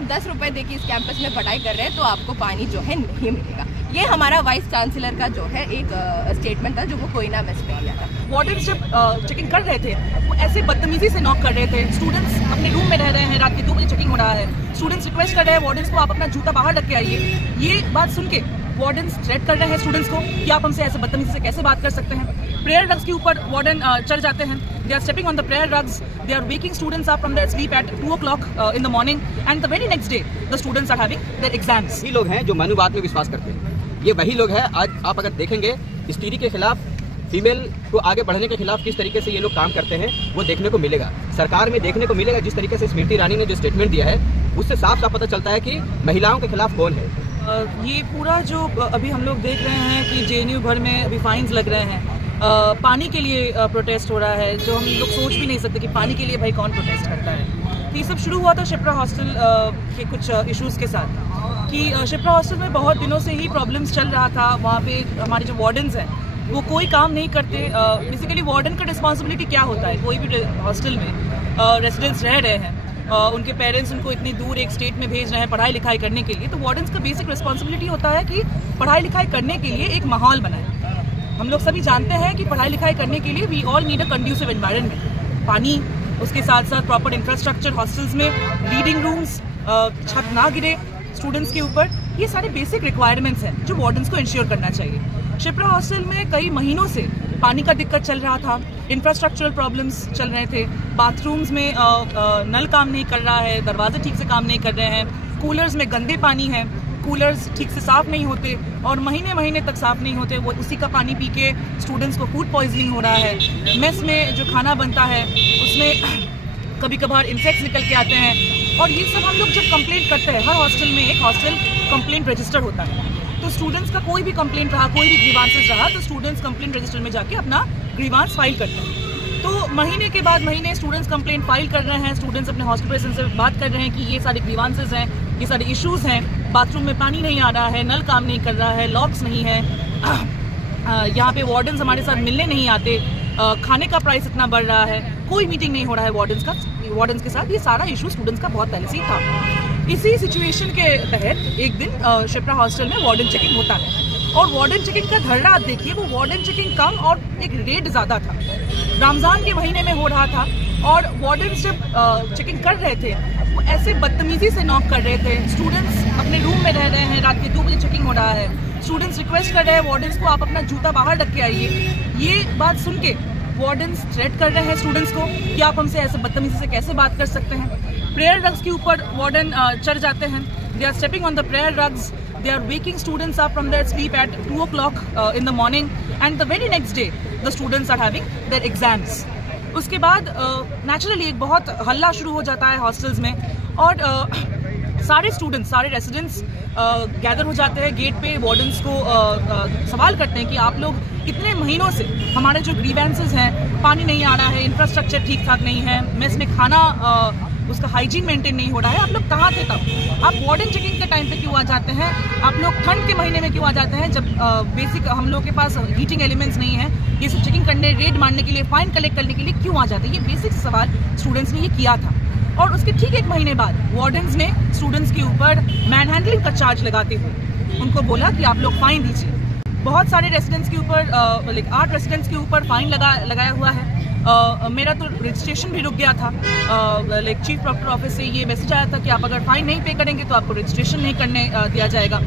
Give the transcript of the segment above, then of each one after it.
लोग 10 रुपए देके इस कैंपस में पढ़ाई कर रहे हैं तो आपको पानी जो है नहीं मिलेगा। ये हमारा वाइस चांसलर का जो है एक स्टेटमेंट था जो वो कोयना मेस में किया था। वार्डन्स जब चेकिंग कर रहे थे वो ऐसे बदतमीजी से नॉक कर रहे थे। स्टूडेंट्स अपने रूम में रह रहे हैं, रात के 2 बजे चेकिंग हो रहा है, स्टूडेंट्स रिक्वेस्ट कर रहे हैं वार्डन्स को आप अपना जूता बाहर रख के आइए। ये बात सुन के वार्डन्स थ्रेट कर रहे हैं स्टूडेंट्स को कि आप हमसे ऐसे बदतमीजी से कैसे बात कर सकते हैं। प्रेयर रग्स के ऊपर वार्डन चढ़ जाते हैं। They are stepping on the prayer rugs, they are waking students up from their sleep at 2 o'clock in the morning and the very next day the students are having their exams। ये लोग हैं जो मनुवाद में विश्वास करते हैं। ये वही लोग हैं, आज आप अगर देखेंगे स्त्री के खिलाफ, फीमेल को आगे बढ़ने के खिलाफ किस तरीके से ये लोग काम करते हैं वो देखने को मिलेगा, सरकार में देखने को मिलेगा। जिस तरीके से स्मृति ईरानी ने जो स्टेटमेंट दिया है उससे साफ साफ पता चलता है कि महिलाओं के खिलाफ कौन है। ये पूरा जो अभी हम लोग देख रहे हैं कि JNU भर में अभी फाइन्स लग रहे हैं, पानी के लिए प्रोटेस्ट हो रहा है, जो हम लोग सोच भी नहीं सकते कि पानी के लिए भाई कौन प्रोटेस्ट करता है। तो ये सब शुरू हुआ था शिप्रा हॉस्टल के कुछ इश्यूज़ के साथ कि शिप्रा हॉस्टल में बहुत दिनों से ही प्रॉब्लम्स चल रहा था। वहाँ पे हमारे जो वार्डन्स हैं वो कोई काम नहीं करते। बेसिकली वार्डन का रिस्पॉन्सिबिलिटी क्या होता है, कोई भी हॉस्टल में रेसिडेंट्स रह रहे हैं, उनके पेरेंट्स उनको इतनी दूर एक स्टेट में भेज रहे हैं पढ़ाई लिखाई करने के लिए, तो वार्डन्स का बेसिक रिस्पॉन्सिबिलिटी होता है कि पढ़ाई लिखाई करने के लिए एक माहौल बनाए। हम लोग सभी जानते हैं कि पढ़ाई लिखाई करने के लिए we all need a conducive environment, पानी, उसके साथ साथ प्रॉपर इंफ्रास्ट्रक्चर हॉस्टल्स में, रीडिंग रूम्स, छत ना गिरे स्टूडेंट्स के ऊपर, ये सारे बेसिक रिक्वायरमेंट्स हैं जो वार्डन्स को इंश्योर करना चाहिए। शिप्रा हॉस्टल में कई महीनों से पानी का दिक्कत चल रहा था, इंफ्रास्ट्रक्चरल प्रॉब्लम्स चल रहे थे, बाथरूम्स में नल काम नहीं कर रहा है, दरवाजे ठीक से काम नहीं कर रहे हैं, कूलर्स में गंदे पानी है, कूलर्स ठीक से साफ़ नहीं होते और महीने महीने तक साफ़ नहीं होते, वो उसी का पानी पी के स्टूडेंट्स को फूड पॉइजनिंग हो रहा है। मेस में जो खाना बनता है उसमें कभी कभार इंसेक्ट्स निकल के आते हैं और ये सब हम लोग जब कंप्लेंट करते हैं, हर हॉस्टल में एक हॉस्टल कंप्लेंट रजिस्टर होता है, तो स्टूडेंट्स का कोई भी कंप्लेंट रहा, कोई भी ग्रीवांसेस रहा तो स्टूडेंट्स कंप्लेंट रजिस्टर में जाके अपना ग्रीवांस फाइल करते हैं। तो महीने के बाद महीने स्टूडेंट्स कंप्लेंट फाइल कर रहे हैं, स्टूडेंट्स अपने हॉस्टल प्रेसिडेंट से बात कर रहे हैं कि ये सारे ग्रीवांसेस हैं, ये सारे इश्यूज़ हैं, बाथरूम में पानी नहीं आ रहा है, नल काम नहीं कर रहा है, लॉक्स नहीं है, यहाँ पे वार्डन्स हमारे साथ मिलने नहीं आते, खाने का प्राइस इतना बढ़ रहा है, कोई मीटिंग नहीं हो रहा है वार्डन्स के साथ। ये सारा इशू स्टूडेंट्स का बहुत पहले से ही था। इसी सिचुएशन के तहत एक दिन शिप्रा हॉस्टल में वार्डन चेकिंग होता है और वार्डन चेकिंग का धरना आप देखिए, वो वार्डन चेकिंग कम और एक रेट ज़्यादा था। रमज़ान के महीने में हो रहा था और वार्डन्स जब चेकिंग कर रहे थे वो ऐसे बदतमीजी से नॉक कर रहे थे। स्टूडेंट्स अपने रूम में रह रहे हैं, रात के 2 बजे चेकिंग हो रहा है, स्टूडेंट्स रिक्वेस्ट कर रहे हैं वार्डन्स को आप अपना जूता बाहर रख के आइए। ये बात सुन के वार्डन्स थ्रेट कर रहे हैं स्टूडेंट्स को कि आप हमसे ऐसे बदतमीजी से कैसे बात कर सकते हैं। प्रेयर रग्स के ऊपर वार्डन चढ़ जाते हैं। They are stepping on the prayer rugs, they are waking students up from their sleep at 2 o'clock in the morning and the very next day the students are having their exams। उसके बाद naturally एक बहुत हल्ला शुरू हो जाता है hostels में और सारे स्टूडेंट्स, सारे रेसिडेंट्स गैदर हो जाते हैं गेट पे, वार्डन्स को सवाल करते हैं कि आप लोग इतने महीनों से हमारे जो ग्रीवेंसेस हैं, पानी नहीं आ रहा है, इंफ्रास्ट्रक्चर ठीक ठाक नहीं है, मेस में खाना उसका हाइजीन मेंटेन नहीं हो रहा है, आप लोग कहाँ थे तब? आप वार्डन चेकिंग के टाइम पे क्यों आ जाते हैं? आप लोग ठंड के महीने में क्यों आ जाते हैं जब बेसिक हम लोग के पास हीटिंग एलिमेंट्स नहीं है? ये सब चेकिंग करने, रेड मारने के लिए, फाइन कलेक्ट करने के लिए क्यों आ जाते हैं? ये बेसिक सवाल स्टूडेंट्स ने ये किया था और उसके ठीक 1 महीने बाद वार्डन्स ने स्टूडेंट्स के ऊपर मैन हैंडलिंग का चार्ज लगाते हुए उनको बोला कि आप लोग फाइन दीजिए। बहुत सारे रेसिडेंट्स के ऊपर 8 रेसिडेंट्स के ऊपर फाइन लगाया हुआ है। मेरा तो रजिस्ट्रेशन भी रुक गया था। चीफ प्रॉक्टर ऑफिस से ये मैसेज आया था कि आप अगर फाइन नहीं पे करेंगे तो आपको रजिस्ट्रेशन नहीं करने दिया जाएगा।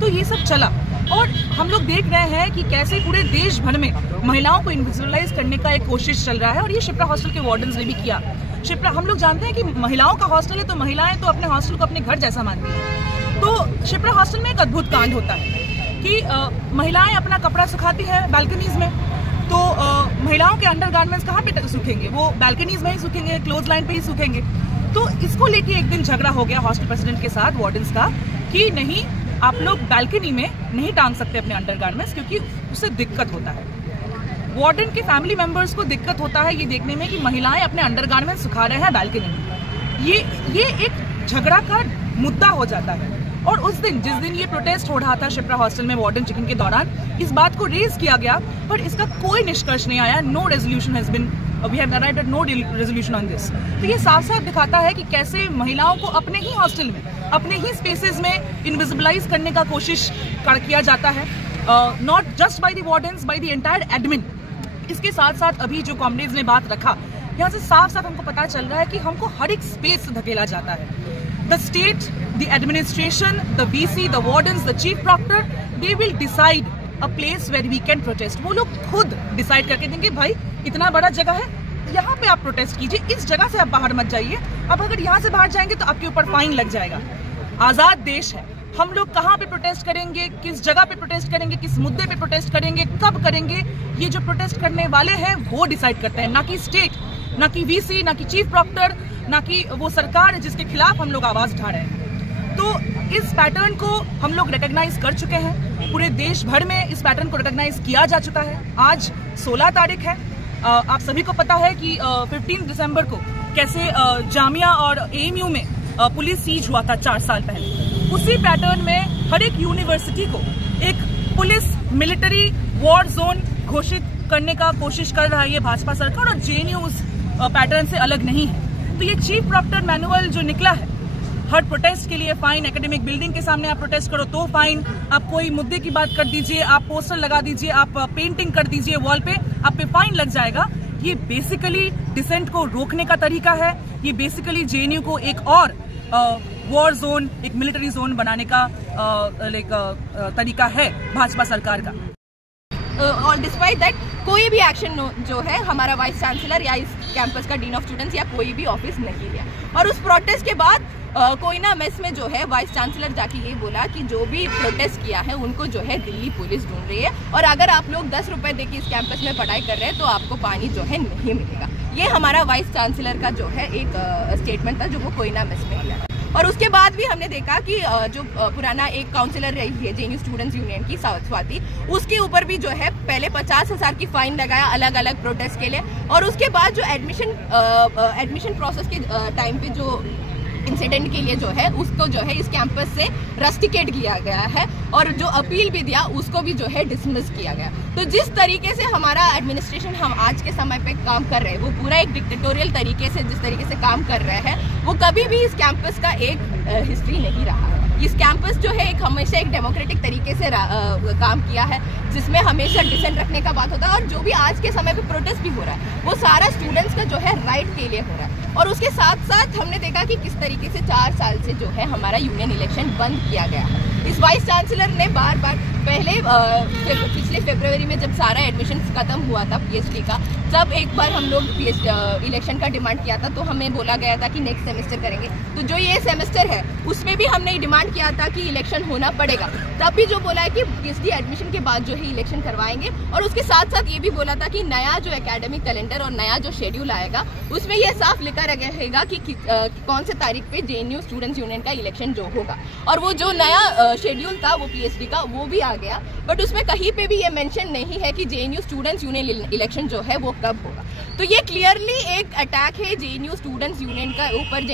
तो ये सब चला और हम लोग देख रहे हैं कि कैसे पूरे देश भर में महिलाओं को इन्विजिबलाइज करने का एक कोशिश चल रहा है और ये शिप्रा हॉस्टल के वार्डन्स ने भी किया। शिप्रा, हम लोग जानते हैं कि महिलाओं का हॉस्टल है तो महिलाएं तो अपने हॉस्टल को अपने घर जैसा मानती हैं। तो शिप्रा हॉस्टल में एक अद्भुत कांड होता है कि महिलाएं अपना कपड़ा सुखाती है बालकनीज में, तो महिलाओं के अंडरगारमेंट्स कहाँ पे सूखेंगे? वो बालकनीज में ही सूखेंगे, क्लोज लाइन पे ही सूखेंगे। तो इसको लेके एक दिन झगड़ा हो गया हॉस्टल प्रेसिडेंट के साथ वार्डन्स का कि नहीं, आप लोग बालकनी में नहीं टांग सकते अपने अंडरगारमेंट्स क्योंकि उससे दिक्कत होता है। वार्डन के फैमिली मेंबर्स को दिक्कत होता है ये देखने में कि महिलाएं अपने अंडरगारमेंट्स सुखा रहे हैं बालकनी में। ये एक झगड़ा का मुद्दा हो जाता है। और उस दिन जिस दिन ये प्रोटेस्ट हो रहा था शिप्रा हॉस्टल में वार्डन चेकिंग के दौरान, इस बात को रेज किया गया, पर इसका कोई निष्कर्ष नहीं आया। No resolution has been, we have arrived at no resolution on this. तो ये साफ साफ दिखाता है कि कैसे महिलाओं को अपने ही हॉस्टल में, अपने ही स्पेसेस में इनविजिबलाइज करने का कोशिश किया जाता है, not just by the wardens, by the entire admin. इसके साथ साथ अभी जो कॉमरेड्स ने बात रखा, यहाँ से साफ साफ हमको पता चल रहा है कि हमको हर एक स्पेस धकेला जाता है। The state, the administration, the VC, the wardens, the chief proctor, they will decide a place where we can protest. वो लोग खुद डिसाइड करके देंगे, भाई इतना बड़ा जगह है, यहाँ पे आप प्रोटेस्ट कीजिए, इस जगह से आप बाहर मत जाइए। अब अगर यहाँ से बाहर जाएंगे तो आपके ऊपर फाइन लग जाएगा। आजाद देश है, हम लोग कहाँ पे प्रोटेस्ट करेंगे, किस जगह पे प्रोटेस्ट करेंगे, किस मुद्दे पे प्रोटेस्ट करेंगे, कब करेंगे, ये जो प्रोटेस्ट करने वाले हैं वो डिसाइड करते हैं, ना कि स्टेट, ना कि वीसी, ना कि चीफ प्रॉक्टर, ना कि वो सरकार जिसके खिलाफ हम लोग आवाज उठा रहे हैं। तो इस पैटर्न को हम लोग रिकॉग्नाइज कर चुके हैं, पूरे देश भर में इस पैटर्न को रिकॉग्नाइज किया जा चुका है। आज 16 तारीख है, आप सभी को पता है कि 15 दिसंबर को कैसे जामिया और AMU में पुलिस सीज हुआ था 4 साल पहले। उसी पैटर्न में हर एक यूनिवर्सिटी को एक पुलिस मिलिट्री वॉर जोन घोषित करने का कोशिश कर रहा है ये भाजपा सरकार, और JNU उस पैटर्न से अलग नहीं है। तो ये चीफ प्रॉक्टर मैनुअल जो निकला है, हर प्रोटेस्ट के लिए फाइन, एकेडमिक बिल्डिंग के सामने आप प्रोटेस्ट करो तो फाइन, आप कोई मुद्दे की बात कर दीजिए, आप पोस्टर लगा दीजिए, आप पेंटिंग कर दीजिए वॉल पे, आप पे फाइन लग जाएगा। ये बेसिकली डिसेंट को रोकने का तरीका है, ये बेसिकली JNU को एक और वॉर जोन, एक मिलिट्री जोन बनाने का तरीका है भाजपा सरकार का। और डिस्पाइट दैट कोई भी एक्शन जो है हमारा वाइस चांसलर या इस कैंपस का डीन ऑफ स्टूडेंट्स या कोई भी ऑफिस नहीं लिया। और उस प्रोटेस्ट के बाद कोयना मेस में जो है वाइस चांसलर जाके ये बोला कि जो भी प्रोटेस्ट किया है उनको जो है दिल्ली पुलिस ढूंढ रही है, और अगर आप लोग 10 रुपए देके इस कैंपस में पढ़ाई कर रहे हैं तो आपको पानी जो है नहीं मिलेगा। ये हमारा वाइस चांसलर का जो है एक स्टेटमेंट था जो वो कोयना मेस में किया। और उसके बाद भी हमने देखा कि जो पुराना एक काउंसिलर रही है JNU स्टूडेंट्स यूनियन की स्वाति, उसके ऊपर भी जो है पहले 50,000 की फाइन लगाया अलग अलग प्रोटेस्ट के लिए, और उसके बाद जो एडमिशन प्रोसेस के टाइम पे जो इंसिडेंट के लिए जो है उसको जो है इस कैंपस से रस्टिकेट किया गया है, और जो अपील भी दिया उसको भी जो है डिसमिस किया गया। तो जिस तरीके से हमारा एडमिनिस्ट्रेशन हम आज के समय पे काम कर रहे हैं, वो पूरा एक डिक्टेटोरियल तरीके से जिस तरीके से काम कर रहे हैं, वो कभी भी इस कैंपस का एक हिस्ट्री नहीं रहा है। इस कैंपस जो है एक हमेशा एक डेमोक्रेटिक तरीके से काम किया है, जिसमें हमेशा डिसेंट रखने का बात होता है, और जो भी आज के समय पे प्रोटेस्ट भी हो रहा है वो सारा स्टूडेंट्स का जो है राइट के लिए हो रहा है। और उसके साथ साथ हमने देखा कि किस तरीके से 4 साल से जो है हमारा यूनियन इलेक्शन बंद किया गया है। इस वाइस चांसलर ने बार बार पहले पिछले फरवरी में जब सारा एडमिशन खत्म हुआ था PhD का, तब एक बार हम लोग इलेक्शन का डिमांड किया था, तो हमें बोला गया था कि नेक्स्ट सेमेस्टर करेंगे। तो जो ये सेमेस्टर है उसमें भी हमने डिमांड किया था कि इलेक्शन होना पड़ेगा, तब भी जो बोला है कि PhD एडमिशन के बाद जो है इलेक्शन करवाएंगे। और उसके साथ साथ ये भी बोला था कि नया जो एकेडमिक कैलेंडर और नया जो शेड्यूल आएगा उसमें यह साफ लिखा रहेगा कि कौन से तारीख पे JNU स्टूडेंट्स यूनियन का इलेक्शन जो होगा। और वो जो नया शेड्यूल था वो PhD का वो भी आ गया, बट उसमें कहीं पे भी ये मेंशन नहीं है कि JNU स्टूडेंट्स यूनियन इलेक्शन जो है वो कब होगा। तो ये क्लियरली एक अटैक है JNU स्टूडेंट्स यूनियन का ऊपर,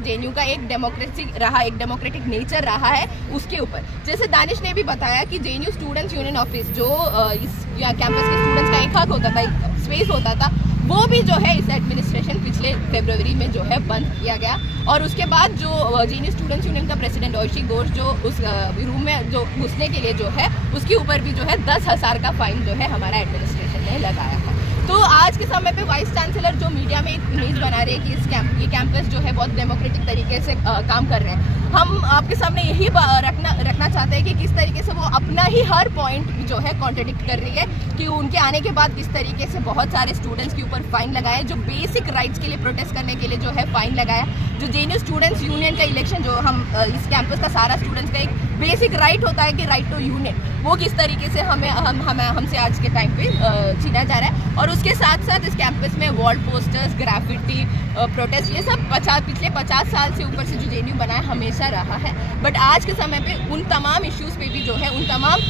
JNU का एक डेमोक्रेसी रहा, एक डेमोक्रेटिक नेचर रहा है उसके ऊपर। जैसे दानिश ने भी बताया कि JNU स्टूडेंट्स यूनियन ऑफिस जो इस कैंपस के स्टूडेंट्स का एक हक होता था, एक स्पेस होता था, वो भी जो है इस एडमिनिस्ट्रेशन पिछले फरवरी में जो है बंद किया गया। और उसके बाद जो JNU स्टूडेंट्स यूनियन का प्रेसिडेंट ओशी घोष जो उस रूम में जो घुसने के लिए जो है उसके ऊपर भी जो है 10,000 का फाइन जो है हमारा एडमिनिस्ट्रेशन ने लगाया था। तो आज के समय पे वाइस चांसलर जो मीडिया में इमेज बना रहे हैं कि ये कैंपस जो है बहुत डेमोक्रेटिक तरीके से काम कर रहे हैं, हम आपके सामने यही रखना चाहते हैं कि किस तरीके से वो अपना ही हर पॉइंट जो है कॉन्ट्रडिक्ट कर रही है कि उनके आने के बाद किस तरीके से बहुत सारे स्टूडेंट्स के ऊपर फाइन लगाया, जो बेसिक राइट्स के लिए प्रोटेस्ट करने के लिए जो है फाइन लगाया, जो JNU स्टूडेंट्स यूनियन का इलेक्शन जो हम इस कैंपस का सारा स्टूडेंट्स का एक बेसिक राइट होता है कि राइट टू यूनियन, वो किस तरीके से हमसे आज के टाइम पे छीना जा रहा है। और उसके साथ साथ इस कैंपस में वॉल पोस्टर्स, ग्राफिटी, प्रोटेस्ट, ये सब पिछले 50 साल से ऊपर से जो JNU बना है हमेशा हमेशा रहा है। बट आज के समय पे उन तमाम इश्यूज पे भी जो है, उन तमाम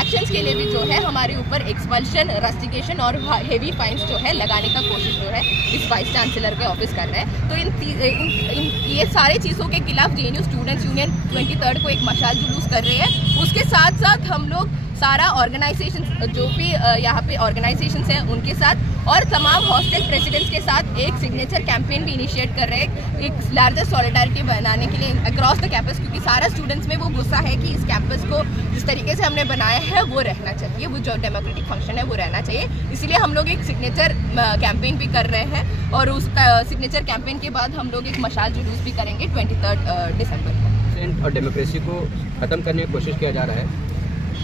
एक्शंस के लिए भी जो है हमारे ऊपर एक्सपल्शन, रस्टिकेशन और हेवी फाइन्स जो है लगाने का कोशिश जो है इस वाइस चांसलर के ऑफिस कर रहे हैं। तो इन ये सारे चीज़ों के खिलाफ JNU स्टूडेंट्स यूनियन 23 को एक मशाल जुलूस कर रहे हैं। उसके साथ साथ हम लोग सारा ऑर्गेनाइजेशन जो भी यहाँ पे ऑर्गेनाइजेशंस हैं उनके साथ और तमाम हॉस्टल प्रेसिडेंट्स के साथ एक सिग्नेचर कैंपेन भी इनिशिएट कर रहे हैं, एक लार्जर सॉलिडारिटी बनाने के लिए अक्रॉस द कैंपस, क्योंकि सारा स्टूडेंट्स में वो गुस्सा है कि इस कैंपस को जिस तरीके से हमने बनाया है वो रहना चाहिए, वो जो डेमोक्रेटिक फंक्शन है वो रहना चाहिए। इसलिए हम लोग एक सिग्नेचर कैंपेन भी कर रहे हैं और उस सिग्नेचर कैंपेन के बाद हम लोग एक मशाल जुलूस भी करेंगे 23 दिसंबर को। और डेमोक्रेसी को ख़त्म करने की कोशिश किया जा रहा है।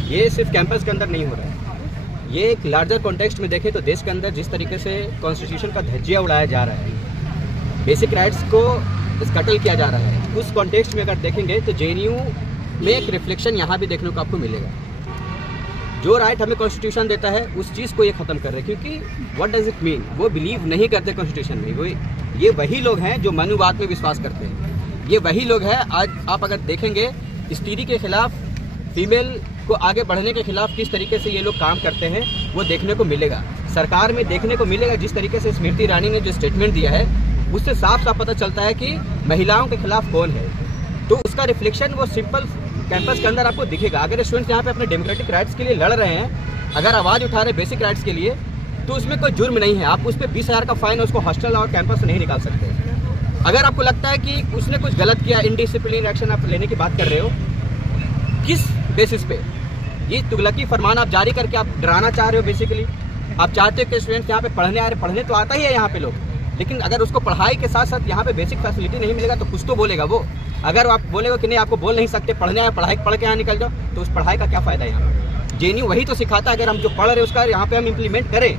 ये सिर्फ कैंपस के अंदर नहीं हो रहा है, ये एक लार्जर कॉन्टेक्स्ट में देखें तो देश के अंदर जिस तरीके से कॉन्स्टिट्यूशन का धज्जिया उड़ाया जा रहा है, बेसिक राइट्स को स्कटल किया जा रहा है, उस कॉन्टेक्स्ट में अगर देखेंगे तो JNU में एक रिफ्लेक्शन यहाँ भी देखने को आपको मिलेगा। जो राइट हमें कॉन्स्टिट्यूशन देता है उस चीज़ को ये ख़त्म कर रहे हैं, क्योंकि व्हाट डज इट मीन, वो बिलीव नहीं करते कॉन्स्टिट्यूशन में। वो ये वही लोग हैं जो मनुवाद में विश्वास करते हैं, ये वही लोग हैं। आज आप अगर देखेंगे स्त्री के खिलाफ, फीमेल को आगे बढ़ने के खिलाफ किस तरीके से ये लोग काम करते हैं वो देखने को मिलेगा, सरकार में देखने को मिलेगा। जिस तरीके से स्मृति ईरानी ने जो स्टेटमेंट दिया है उससे साफ साफ पता चलता है कि महिलाओं के खिलाफ कौन है, तो उसका रिफ्लेक्शन वो सिंपल कैंपस के अंदर आपको दिखेगा। अगर स्टूडेंट्स यहाँ पे अपने डेमोक्रेटिक राइट्स के लिए लड़ रहे हैं, अगर आवाज़ उठा रहे बेसिक राइट्स के लिए, तो उसमें कोई जुर्म नहीं है। आप उस पर 20,000 का फाइन उसको हॉस्टल और कैंपस से नहीं निकाल सकते। अगर आपको लगता है कि उसने कुछ गलत किया, इनडिसिप्लिन एक्शन आप लेने की बात कर रहे हो, किस बेसिस पे ये तुगलकी फरमान आप जारी करके आप डराना चाह रहे हो? बेसिकली आप चाहते हो कि स्टूडेंट्स यहाँ पे पढ़ने आ रहे, पढ़ने तो आता ही है यहाँ पे लोग, लेकिन अगर उसको पढ़ाई के साथ साथ यहाँ पे बेसिक फैसिलिटी नहीं मिलेगा तो कुछ तो बोलेगा वो। अगर आप बोलेगा कि नहीं आपको बोल नहीं सकते, पढ़ने आए, पढ़ाई पढ़ के यहाँ निकल जाओ, तो उस पढ़ाई का क्या फ़ायदा है? यहाँ JNU वही तो सिखाता है। अगर हम जो पढ़ रहे हैं उसका यहाँ पे हम इम्प्लीमेंट करें,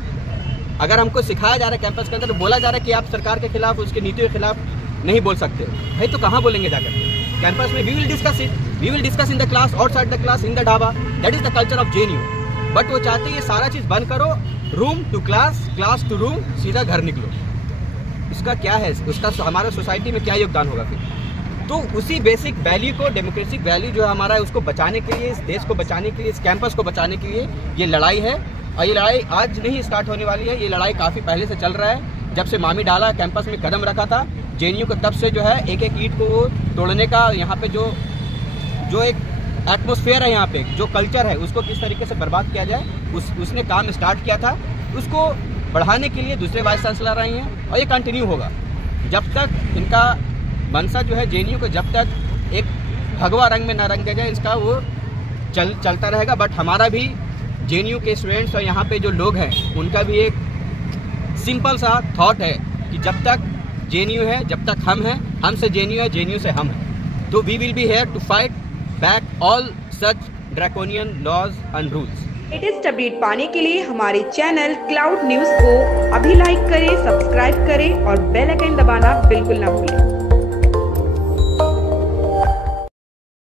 अगर हमको सिखाया जा रहा है कैंपस के अंदर, तो बोला जा रहा है कि आप सरकार के खिलाफ, उसकी नीतियों के खिलाफ नहीं बोल सकते भाई, तो कहाँ बोलेंगे जाकर कैंपस में? We will discuss in the class, outside the class, in the dhaba. That is the culture of JNU। But वो चाहते हैं ये सारा चीज़ बंद करो, room to class, class to room, सीधा घर निकलो। इसका क्या है, उसका हमारा सोसाइटी में क्या योगदान होगा फिर? तो उसी बेसिक वैल्यू को, डेमोक्रेटिक वैल्यू जो हमारा है, उसको बचाने के लिए, इस देश को बचाने के लिए, इस कैंपस को बचाने के लिए ये लड़ाई है। और ये लड़ाई आज नहीं स्टार्ट होने वाली है, ये लड़ाई काफ़ी पहले से चल रहा है। जब से मामी डाला कैंपस में कदम रखा था JNU को, तब से जो है एक एक ईंट को तोड़ने का, यहाँ पे जो एक एटमॉस्फेयर है, यहाँ पे जो कल्चर है, उसको किस तरीके से बर्बाद किया जाए, उसने काम स्टार्ट किया था। उसको बढ़ाने के लिए दूसरे वाइस चांसलर आई हैं और ये कंटिन्यू होगा जब तक इनका मंशा जो है JNU को जब तक एक भगवा रंग में न रंगा जाए, इसका वो चलता रहेगा। बट हमारा भी JNU के स्टूडेंट्स और यहाँ पे जो लोग हैं उनका भी एक सिंपल सा थॉट है कि जब तक JNU है, जब तक हम हैं, हमसे JNU है, JNU से हम हैं, तो we will be here to fight back all such draconian laws and rules. Latest update पाने के लिए हमारे चैनल क्लाउड न्यूज को अभी लाइक करें, सब्सक्राइब करें और बेल आइकन दबाना बिल्कुल ना भूलें।